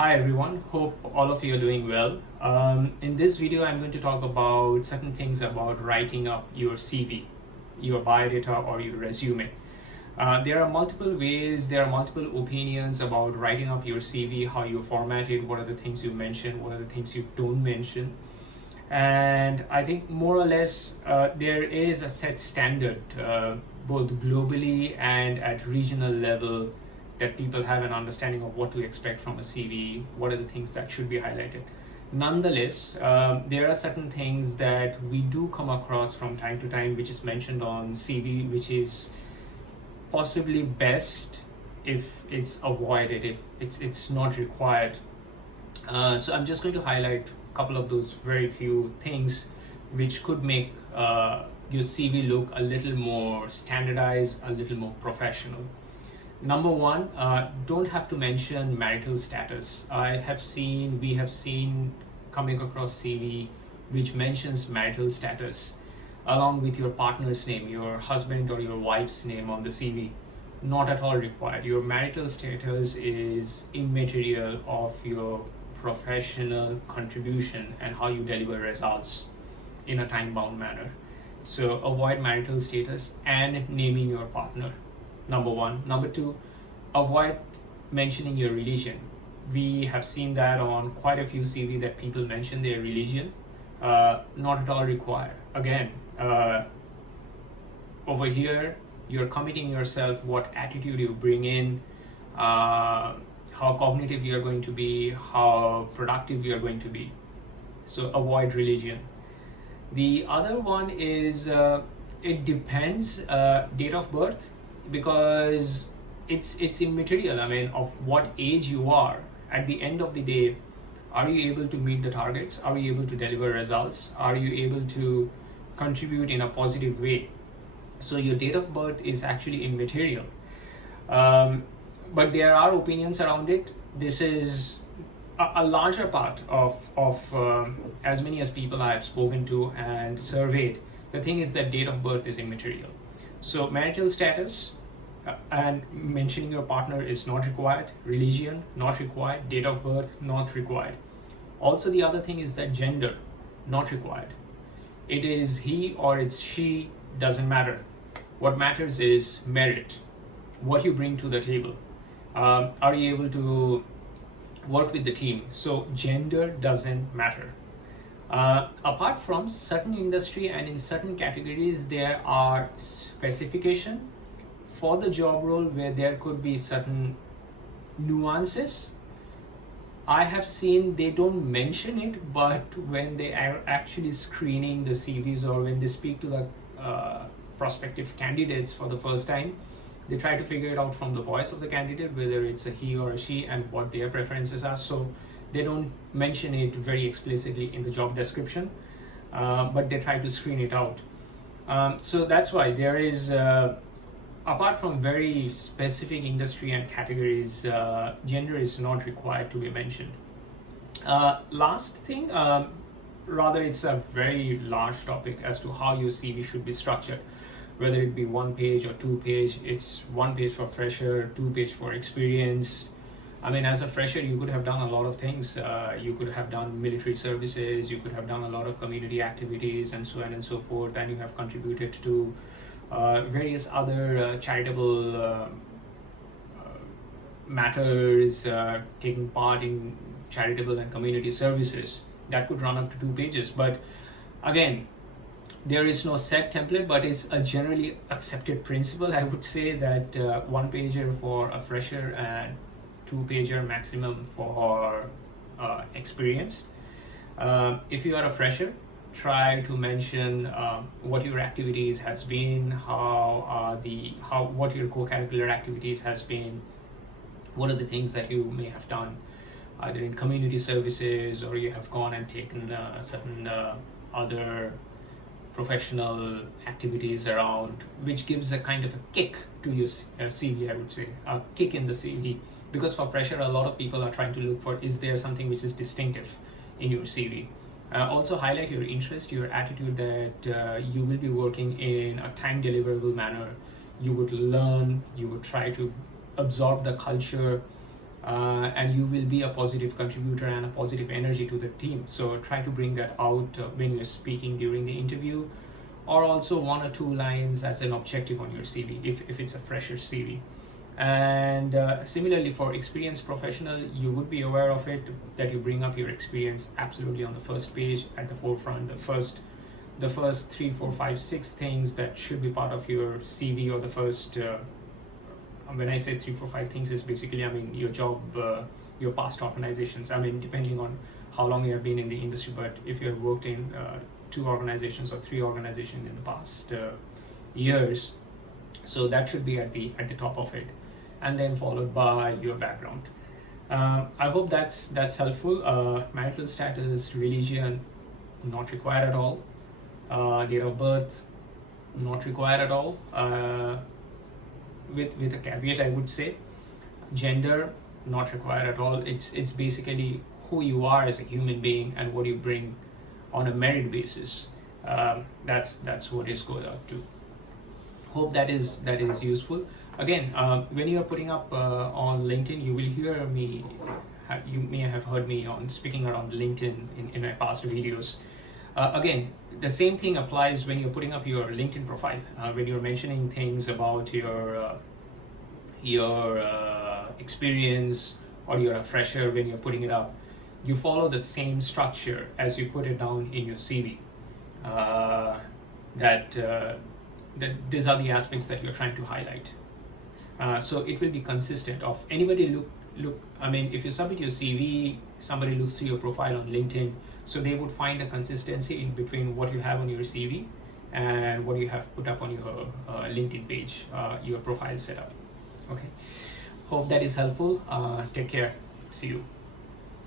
Hi everyone, hope all of you are doing well. In this video, I'm going to talk about certain things about writing up your CV, your biodata or your resume. There are multiple ways, there are multiple opinions about writing up your CV, how you format it, what are the things you mention, what are the things you don't mention. And I think more or less there is a set standard both globally and at regional level that people have an understanding of what to expect from a CV, what are the things that should be highlighted. Nonetheless, there are certain things that we do come across from time to time, which is mentioned on CV, which is possibly best if it's avoided, if it's not required. So I'm just going to highlight a couple of those very few things which could make your CV look a little more standardized, a little more professional. Number one, don't have to mention marital status. We have seen coming across CV which mentions marital status along with your partner's name, your husband or your wife's name on the CV. Not at all required. Your marital status is immaterial of your professional contribution and how you deliver results in a time-bound manner. So avoid marital status and naming your partner. Number one. Number two, avoid mentioning your religion. We have seen that on quite a few CV that people mention their religion. Not at all required. Again, over here, you're committing yourself, what attitude you bring in, how cognitive you're going to be, how productive you're going to be. So avoid religion. The other one is, it depends, date of birth, because it's immaterial. I mean, of what age you are. At the end of the day, are you able to meet the targets? Are you able to deliver results? Are you able to contribute in a positive way? So your date of birth is actually immaterial. But there are opinions around it. This is a larger part of as many as people I have spoken to and surveyed. The thing is that date of birth is immaterial. So marital status, and mentioning your partner is not required. Religion, not required. Date of birth, not required. Also, the other thing is that gender, not required. It is he or it's she, doesn't matter. What matters is merit, what you bring to the table. Are you able to work with the team? So gender doesn't matter. Apart from certain industry and in certain categories, there are specification for the job role where there could be certain nuances. I have seen they don't mention it, but when they are actually screening the CVs or when they speak to the prospective candidates for the first time, they try to figure it out from the voice of the candidate, whether it's a he or a she and what their preferences are. So they don't mention it very explicitly in the job description, but they try to screen it out. So that's why there is, apart from very specific industry and categories, gender is not required to be mentioned. Last thing, rather it's a very large topic as to how your CV should be structured, whether it be 1 page or 2 page. It's 1 page for fresher, 2 page for experience. I mean, as a fresher, you could have done a lot of things. You could have done military services, you could have done a lot of community activities and so on and so forth, and you have contributed to various other charitable matters, taking part in charitable and community services. That could run up to 2 pages. But again, there is no set template, but it's a generally accepted principle. I would say that 1 pager for a fresher and 2 pager maximum for experienced. If you are a fresher, try to mention what your activities has been, what your co-curricular activities has been, what are the things that you may have done either in community services or you have gone and taken certain other professional activities around, which gives a kind of a kick to your CV, I would say, a kick in the CV. Because for fresher, a lot of people are trying to look for, is there something which is distinctive in your CV? Also highlight your interest, your attitude that you will be working in a time deliverable manner. You would learn, you would try to absorb the culture, and you will be a positive contributor and a positive energy to the team. So try to bring that out when you're speaking during the interview, or also 1 or 2 lines as an objective on your CV if it's a fresher CV. And similarly for experienced professional, you would be aware of it, that you bring up your experience absolutely on the first page at the forefront. The first 3, 4, 5, 6 things that should be part of your CV, or the first when I say 3, 4, 5 things, is basically, I mean, your job, your past organizations. I mean, depending on how long you have been in the industry, but if you have worked in 2 organizations or 3 organizations in the past years, so that should be at the top of it, and then followed by your background. I hope that's helpful. Marital status, religion, not required at all. Date of birth, not required at all. With a caveat, I would say. Gender, not required at all. It's basically who you are as a human being and what you bring on a merit basis. That's what it goes out to. Hope that is useful. Again, when you are putting up on LinkedIn, you will hear me. You may have heard me on speaking around LinkedIn in my past videos. Again, the same thing applies when you're putting up your LinkedIn profile. When you're mentioning things about your experience, or you're a fresher, when you're putting it up, you follow the same structure as you put it down in your CV. That these are the aspects that you're trying to highlight. So it will be consistent. Of anybody look. I mean, if you submit your CV, somebody looks through your profile on LinkedIn, so they would find a consistency in between what you have on your CV and what you have put up on your LinkedIn page, your profile setup. Okay. Hope that is helpful. Take care. See you.